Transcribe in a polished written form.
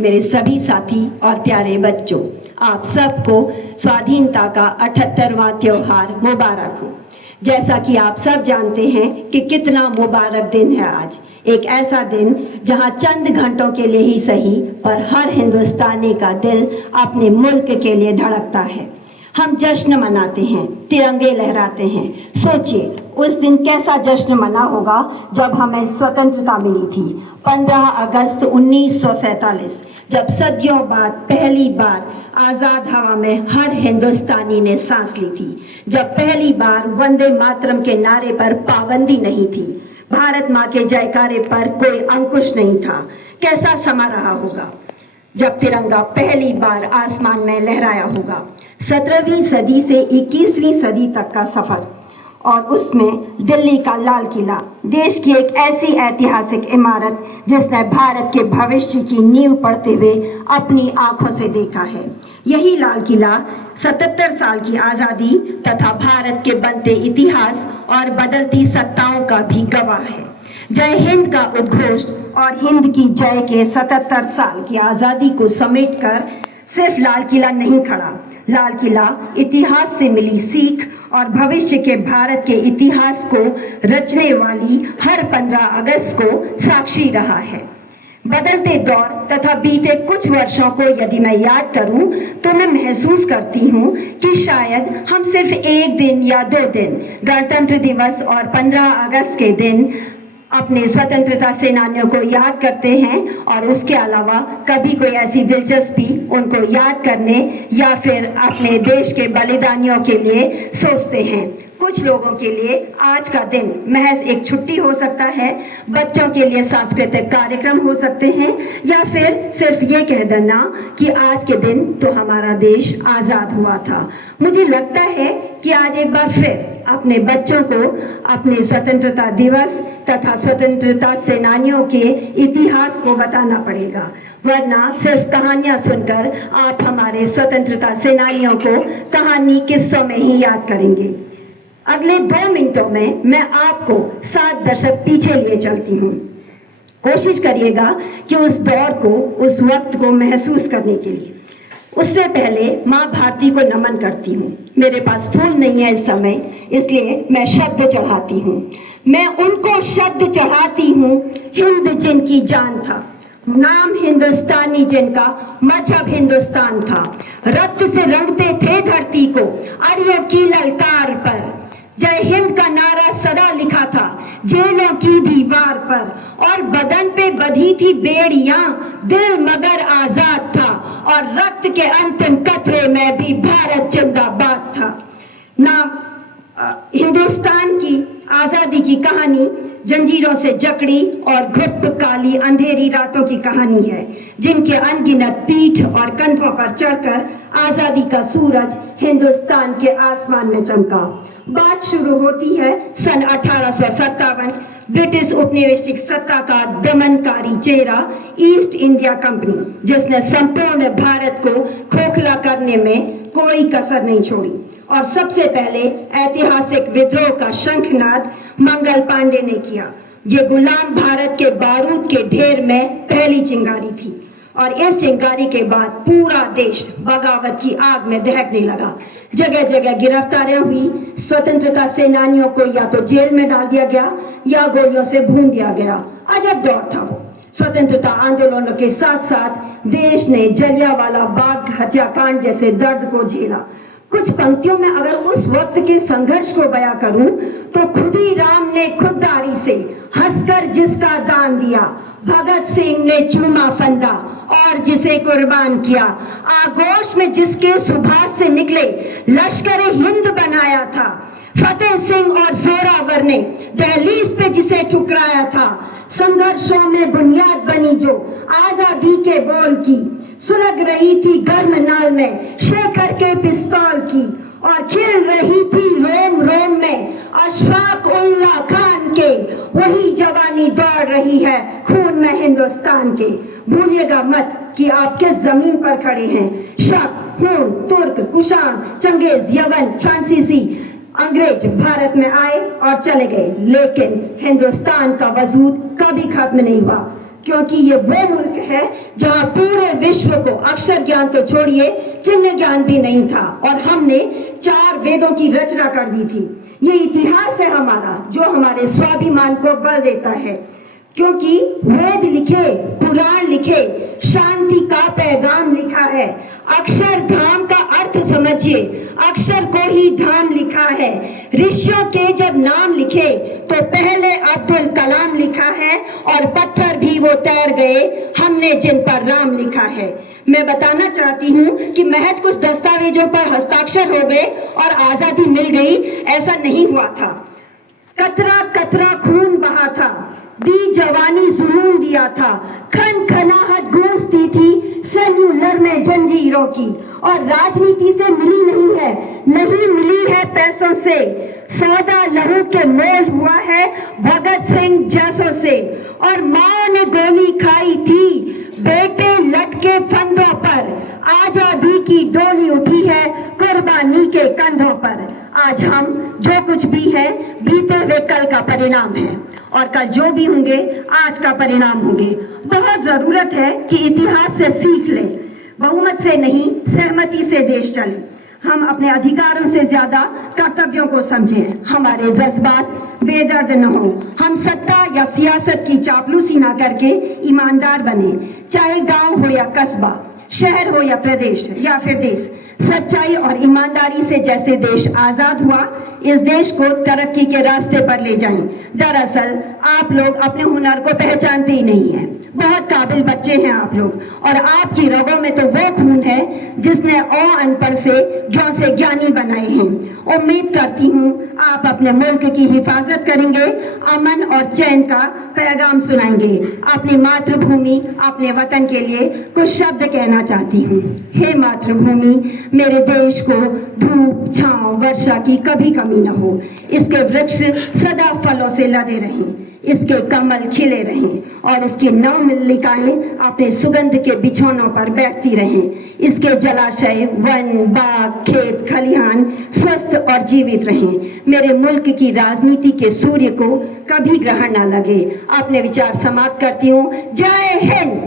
मेरे सभी साथी और प्यारे बच्चों, आप सबको स्वाधीनता का 78वां त्योहार मुबारक हो। जैसा कि आप सब जानते हैं कि कितना मुबारक दिन है आज, एक ऐसा दिन जहां चंद घंटों के लिए ही सही पर हर हिंदुस्तानी का दिल अपने मुल्क के लिए धड़कता है। हम जश्न मनाते हैं, तिरंगे लहराते हैं। सोचिए उस दिन कैसा जश्न मना होगा जब हमें स्वतंत्रता मिली थी, 15 अगस्त 1947, जब सदियों बाद पहली बार आजाद हवा में हर हिंदुस्तानी ने सांस ली थी, जब पहली बार वंदे मातरम के नारे पर पाबंदी नहीं थी, भारत माँ के जयकारे पर कोई अंकुश नहीं था। कैसा समा रहा होगा जब तिरंगा पहली बार आसमान में लहराया होगा। 17वीं सदी से 21वीं सदी तक का सफर, और उसमें दिल्ली का लाल किला, देश की एक ऐसी ऐतिहासिक इमारत जिसने भारत के भविष्य की नींव पड़ते हुए अपनी आंखों से देखा है। यही लाल किला 77 साल की आजादी तथा भारत के बनते इतिहास और बदलती सत्ताओं का भी गवाह है। जय हिंद का उद्घोष और हिंद की जय के 77 साल की आजादी को समेटकर सिर्फ लाल किला नहीं खड़ा, लाल किला इतिहास से मिली सीख और भविष्य के भारत के इतिहास को रचने वाली हर 15 अगस्त को साक्षी रहा है। बदलते दौर तथा बीते कुछ वर्षों को यदि मैं याद करूं तो मैं महसूस करती हूं कि शायद हम सिर्फ एक दिन या 2 दिन गणतंत्र दिवस और 15 अगस्त के दिन अपने स्वतंत्रता सेनानियों को याद करते हैं, और उसके अलावा कभी कोई ऐसी दिलचस्पी उनको याद करने या फिर अपने देश के बलिदानियों के लिए सोचते हैं। कुछ लोगों के लिए आज का दिन महज एक छुट्टी हो सकता है, बच्चों के लिए सांस्कृतिक कार्यक्रम हो सकते हैं, या फिर सिर्फ ये कह देना कि आज के दिन तो हमारा देश आजाद हुआ था। मुझे लगता है कि आज एक बार फिर अपने बच्चों को अपने स्वतंत्रता दिवस तथा स्वतंत्रता सेनानियों के इतिहास को बताना पड़ेगा, वरना सिर्फ कहानियां सुनकर आप हमारे स्वतंत्रता सेनानियों को कहानी किस्सों में ही याद करेंगे। अगले 2 मिनटों में मैं आपको 7 दशक पीछे लिए चलती हूँ। कोशिश करिएगा कि उस दौर को, उस वक्त को महसूस करने के लिए। उससे पहले माँ भारती को नमन करती हूँ। मेरे पास फूल नहीं है इस समय, इसलिए मैं शब्द चढ़ाती हूँ। मैं उनको शब्द चढ़ाती हूँ, हिंद जिनकी जान था, नाम हिंदुस्तानी जिनका, मजहब हिंदुस्तान था, रक्त से रंगते थे धरती को आर्यों की ललकार पर। जय हिंद का नारा सदा लिखा था जेलों की दीवार पर, और बदन पे बधी थी बेड़ियां, दिल मगर आजाद था, और रक्त के अंतिम कतरे में भी भारत जिंदाबाद था। नाम हिंदुस्तान की आजादी की कहानी जंजीरों से जकड़ी और घुप काली अंधेरी रातों की कहानी है, जिनके अनगिनत पीठ और कंधों पर चढ़कर आजादी का सूरज हिंदुस्तान के आसमान में चमका। बात शुरू होती है सन 1857, ब्रिटिश उपनिवेशिक सत्ता का दमनकारी चेहरा ईस्ट इंडिया कंपनी, जिसने संपूर्ण भारत को खोखला करने में कोई कसर नहीं छोड़ी, और सबसे पहले ऐतिहासिक विद्रोह का शंखनाद मंगल पांडे ने किया। ये गुलाम भारत के बारूद के ढेर में पहली चिंगारी थी, और इस चिंगारी के बाद पूरा देश बगावत की आग में दहकने लगा। जगह जगह गिरफ्तारियां हुई, स्वतंत्रता सेनानियों को या तो जेल में डाल दिया गया या गोलियों से भून दिया गया। अजब दौर था वो। स्वतंत्रता आंदोलनों के साथ साथ देश ने जलियांवाला बाग हत्याकांड जैसे दर्द को झेला। कुछ पंक्तियों में अगर उस वक्त के संघर्ष को बयां करूं तो खुदी राम ने खुददारी से हंसकर जिसका दान दिया, भगत सिंह ने चूमा फंदा और जिसे कुर्बान किया, आगोश में जिसके सुभाष से निकले लश्कर हिंद बनाया था, फतेह सिंह और जोरावर ने दहलीज पे जिसे ठुकराया था, संघर्षों में बुनियाद बनी जो आजादी के बोल की, सुलग रही थी गर्म नाल में शेखर के पिस्तौल की, और खिल रही थी रोम रोम में अशफाक उल्लाह खान के, वही जवानी दौड़ रही है खून में हिंदुस्तान के। भूलिएगा मत कि आप किस जमीन पर खड़े हैं। शक, खून, तुर्क, कुशाण, चंगेज, यवन, फ्रांसीसी, अंग्रेज भारत में आए और चले गए, लेकिन हिंदुस्तान का वजूद कभी खत्म नहीं हुआ, क्योंकि ये वो मुल्क है जहां पूरे को अक्षर ज्ञान तो छोड़िए, चिन्ह ज्ञान भी नहीं था और हमने 4 वेदों की रचना कर दी थी। ये इतिहास है हमारा जो हमारे स्वाभिमान को बल देता है, क्योंकि वेद लिखे, पुराण लिखे, शांति का पैगाम लिखा है। अक्षरधाम का अर्थ समझिए, अक्षर को ही धाम लिखा है। ऋषियों के जब नाम लिखे तो पहले अब्दुल कलाम लिखा है और पत्थर भी वो तैर गए, हमने जिन पर राम लिखा है। मैं बताना चाहती हूँ कि महज कुछ दस्तावेजों पर हस्ताक्षर हो गए और आजादी मिल गई, ऐसा नहीं हुआ था। कतरा कतरा खून बहा था, दी जवानी जुनून दिया था, खन खनाहट गूंजती थी सेल्यूलर में जंजीरों की। और राजनीति से मिली नहीं मिली है पैसों से, सौदा लहू के मोल हुआ है भगत सिंह जैसों से। और माँ ने गोली खाई थी बेटे लटके फंदों पर, आजादी की डोली उठी है कुर्बानी के कंधों पर। आज हम जो कुछ भी है बीते हुए कल का परिणाम है और कल जो भी होंगे आज का परिणाम होंगे। बहुत जरूरत है कि इतिहास से सीख ले, बहुमत से नहीं सहमति से देश चले। हम अपने अधिकारों से ज्यादा कर्तव्यों को समझें, हमारे जज्बात बेदर्द न हो। हम सत्ता या सियासत की चापलूसी ना करके ईमानदार बने, चाहे गांव हो या कस्बा, शहर हो या प्रदेश या फिर देश। सच्चाई और ईमानदारी से जैसे देश आजाद हुआ, इस देश को तरक्की के रास्ते पर ले जाएं। दरअसल आप लोग अपने हुनर को पहचानते ही नहीं है। बहुत काबिल बच्चे हैं आप लोग और आपकी रगों में तो वो खून है जिसने अनपढ़ से ज्यों से ज्ञानी बनाए हैं। उम्मीद करती हूँ आप अपने मुल्क की हिफाजत करेंगे, अमन और चैन का पैगाम सुनाएंगे। अपनी मातृभूमि, अपने वतन के लिए कुछ शब्द कहना चाहती हूँ। हे मातृभूमि, मेरे देश को धूप, छांव, वर्षा की कभी कमी न हो। इसके वृक्ष सदा फलों से लदे रहें, इसके कमल खिले रहें और उसकी नवमल्लिकाएं अपने सुगंध के बिछौनों पर बैठती रहें। इसके जलाशय, वन, बाग, खेत, खलिहान स्वस्थ और जीवित रहें। मेरे मुल्क की राजनीति के सूर्य को कभी ग्रहण न लगे। अपने विचार समाप्त करती हूँ। जय हिंद।